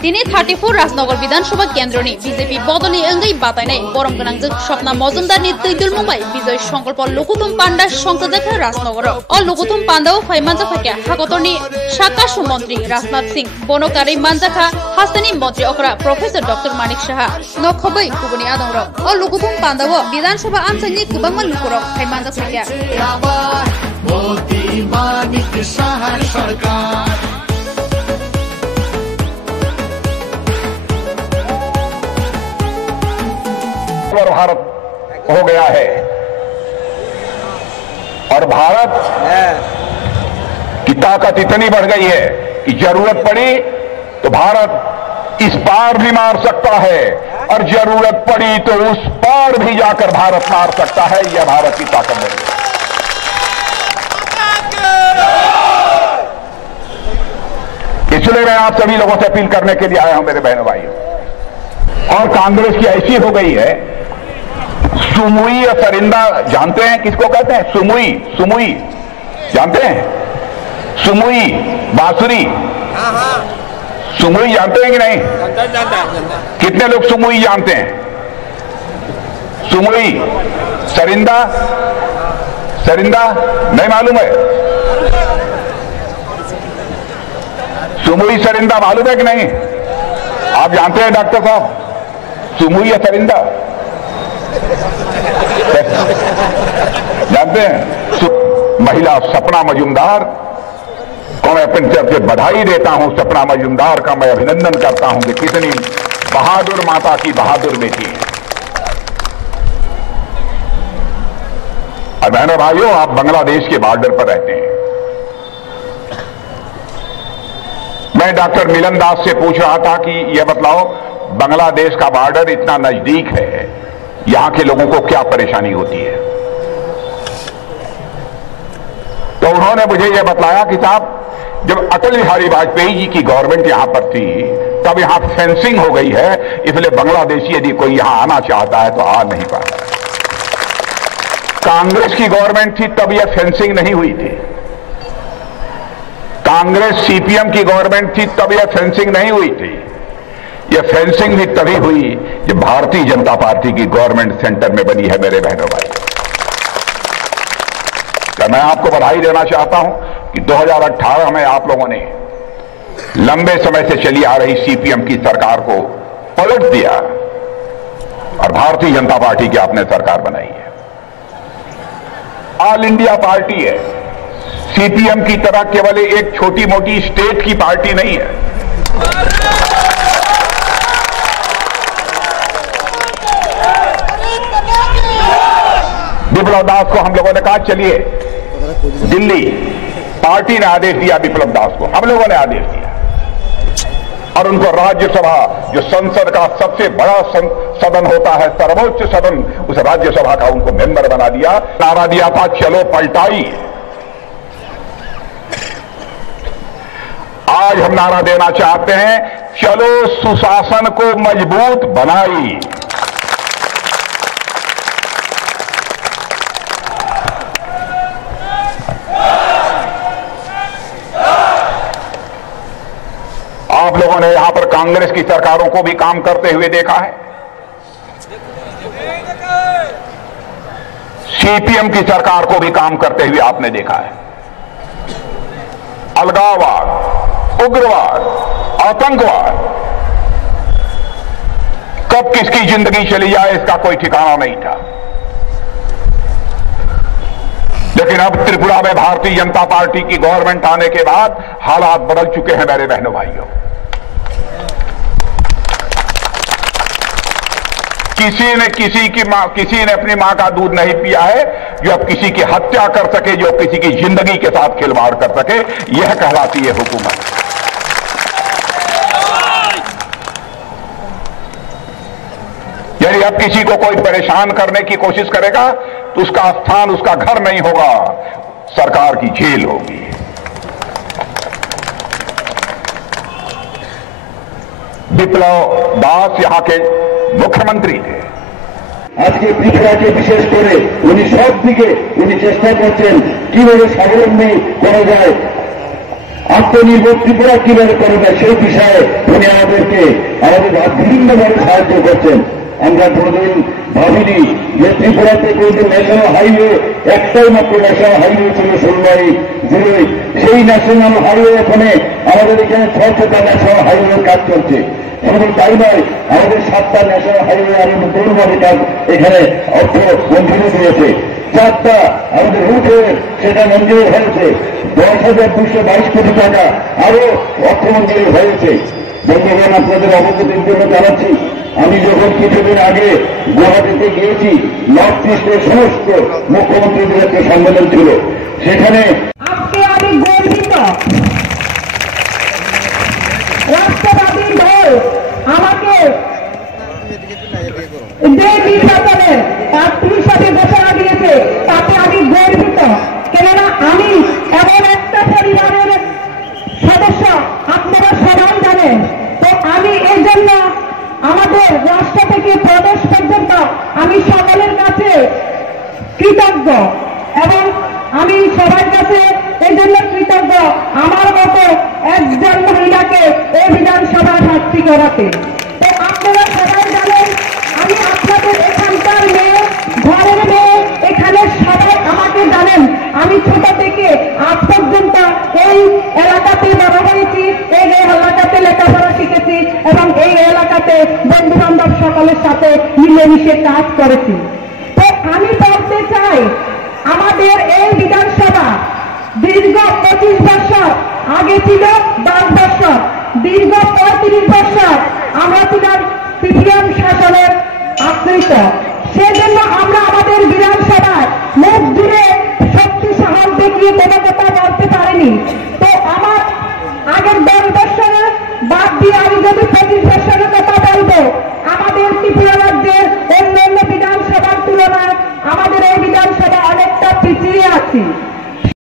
दिनै 34 राजनगर विधानसभा केन्द्रनि बीजेपी बदलनि अंगै बातायनाय बरम गोनांजों स्वप्ना मजुमदारनि दैदुलमुंबाय विजय संकल्प लकुतुम पांडा संसदखा राजनगर अ लकुतुम पांडाव फायमानजाफाके हागतरनि साकाशु मंत्री राजनाथ सिंह बनकारि मानजाखा हास्तानि मंत्री अकरा प्रोफेसर डॉक्टर मानिक साहा नखबै गुबुनि आदंर अ लकुतुम पांडाव विधानसभा आनसोलनि गोबां लुकुराव फायमानजाफाके भारत हो गया है और भारत की ताकत इतनी बढ़ गई है कि जरूरत पड़ी तो भारत इस पार भी मार सकता है और जरूरत पड़ी तो उस पार भी जाकर भारत मार सकता है। यह भारत की ताकत है। इसलिए मैं आप सभी लोगों से अपील करने के लिए आया हूं मेरे बहनों भाइयों। और कांग्रेस की ऐसी हो गई है, सुमुई या सरिंदा जानते हैं किसको कहते हैं? सुमुई, सुमुई जानते हैं? सुमुई बांसुरी, सुमुई जानते हैं कि नहीं? कितने लोग सुमुई जानते हैं? सुमुई, सरिंदा, सरिंदा नहीं मालूम है? सुमुई सरिंदा मालूम है कि नहीं? आप जानते हैं डॉक्टर साहब सुमुई या सरिंदा जानते हैं? महिला सपना मजुमदार को मैं अपनी तरफ से बधाई देता हूं। सपना मजुमदार का मैं अभिनंदन करता हूं कि कितनी बहादुर माता की बहादुर बेटी है। और बहनों भाइयों, आप बांग्लादेश के बॉर्डर पर रहते हैं। मैं डॉक्टर मिलन दास से पूछ रहा था कि यह बतलाओ, बांग्लादेश का बॉर्डर इतना नजदीक है, यहां के लोगों को क्या परेशानी होती है? तो उन्होंने मुझे यह बतलाया कि साहब, जब अटल बिहारी वाजपेयी जी की गवर्नमेंट यहां पर थी तब यहां फेंसिंग हो गई है, इसलिए बांग्लादेशी यदि कोई यहां आना चाहता है तो आ नहीं पाता। कांग्रेस की गवर्नमेंट थी तब यह फेंसिंग नहीं हुई थी। कांग्रेस सीपीएम की गवर्नमेंट थी तब यह फेंसिंग नहीं हुई थी। यह फेंसिंग भी तभी हुई जब भारतीय जनता पार्टी की गवर्नमेंट सेंटर में बनी है मेरे बहनों भाई। तो मैं आपको बधाई देना चाहता हूं कि 2018 में आप लोगों ने लंबे समय से चली आ रही सीपीएम की सरकार को पलट दिया और भारतीय जनता पार्टी की आपने सरकार बनाई है। ऑल इंडिया पार्टी है, सीपीएम की तरह केवल एक छोटी मोटी स्टेट की पार्टी नहीं है। विप्लव दास को हम लोगों ने कहा चलिए दिल्ली, पार्टी ने आदेश दिया विप्लव दास को, हम लोगों ने आदेश दिया और उनको राज्यसभा, जो संसद का सबसे बड़ा सदन होता है, सर्वोच्च सदन, उस राज्यसभा का उनको मेंबर बना दिया। नारा दिया था चलो पलटाई। आज हम नारा देना चाहते हैं चलो सुशासन को मजबूत बनाई। आप लोगों ने यहां पर कांग्रेस की सरकारों को भी काम करते हुए देखा है, सीपीएम की सरकार को भी काम करते हुए आपने देखा है। अलगाववाद, उग्रवाद, आतंकवाद, कब किसकी जिंदगी चली जाए इसका कोई ठिकाना नहीं था। लेकिन अब त्रिपुरा में भारतीय जनता पार्टी की गवर्नमेंट आने के बाद हालात बदल चुके हैं मेरे बहनों भाइयों। किसी ने अपनी मां का दूध नहीं पिया है जो अब किसी की हत्या कर सके, जो किसी की जिंदगी के साथ खिलवाड़ कर सके। यह कहलाती है हुकूमत। यदि अब किसी को कोई परेशान करने की कोशिश करेगा तो उसका स्थान उसका घर नहीं होगा, सरकार की जेल होगी। विप्लव दास यहां के मुख्यमंत्री थे। আজকে ত্রিপুরাকে বিশেষ করে উনি সব দিকে উনি চেষ্টা করছেন কিভাবে স্বাবলম্বী করা যায়। আত্মনির্ভর ত্রিপুরা কিভাবে করবে সেই বিষয়ে উনি আমাদেরকে বিভিন্নভাবে সাহায্য করছেন। আমরা কোনোদিন ভাবিনি যে ত্রিপুরাতে কোনোদিন ন্যাশনাল হাইওয়ে একটাই মাত্র ন্যাশনাল হাইওয়ে ছিল 16 সেই ন্যাশনাল হাইওয়ে ওখানে আমাদের এখানে 6টা ন্যাশনাল হাইওয়ে কাজ চলছে। শুধু তাই নয়, আমাদের 7টা ন্যাশনাল হাইওয়ে আরো নতুনভাবে কাজ এখানে অর্থ মঞ্জুরি দিয়েছে। 4টা আমাদের রুটে সেটা মঞ্জুরি হয়েছে। 10,222 কোটি টাকা আরো অর্থ মঞ্জুরি হয়েছে। বন্ধুগণ, আপনাদের অবগতির জন্য জানাচ্ছি, আমি যখন কিছুদিন আগে গুয়াহাটিতে গিয়েছি, নর্থ ইস্টের সমস্ত মুখ্যমন্ত্রীদের একটা সম্মেলন ছিল, সেখানে আজকে আমি গর্বিত রাষ্ট্রবাদী দল আমাকে যে নির্বাচনের প্রার্থী হিসাবে ঘোষণা দিয়েছে তাতে আমি গর্বিত। কেননা আমি এমন একটা পরিবারের সদস্য, আপনারা সবাই জানেন। তো আমি এই জন্য আমাদের রাষ্ট্র থেকে প্রদেশ পর্যন্ত আমি সকলের কাছে কৃতজ্ঞ এবং আমি সবার কাছে এই জন্য কৃতজ্ঞ আমার মতো একজন মহিলাকে এই বিধানসভায় প্রার্থী করাতে। তো আপনারা সবাই জানেন, আমি আপনাদের এখানকার মেয়ে, ঘরের মেয়ে, এখানে সবাই আমাকে জানেন। আমি ছোট থেকে আজ পর্যন্ত এই এলাকাতে বড় হয়েছি, এই এলাকাতে লেখাপড়া শিখেছি এবং এই এলাকাতে বন্ধু বান্ধব সকলের সাথে মিলেমিশে কাজ করেছি। তো আমি বলতে চাই, আমাদের এই বিধানসভা দীর্ঘ 25 বছর, আগে ছিল 10 বছর, দীর্ঘ 35 বছর আমরা ছিলাম সিপিএম শাসনের আশ্রিত। সেজন্য আমরা আমাদের বিধানসভায় মুখ জুড়ে শক্তি সাহস দেখিয়ে কোনো কথা বলতে পারিনি। তো আমার আগের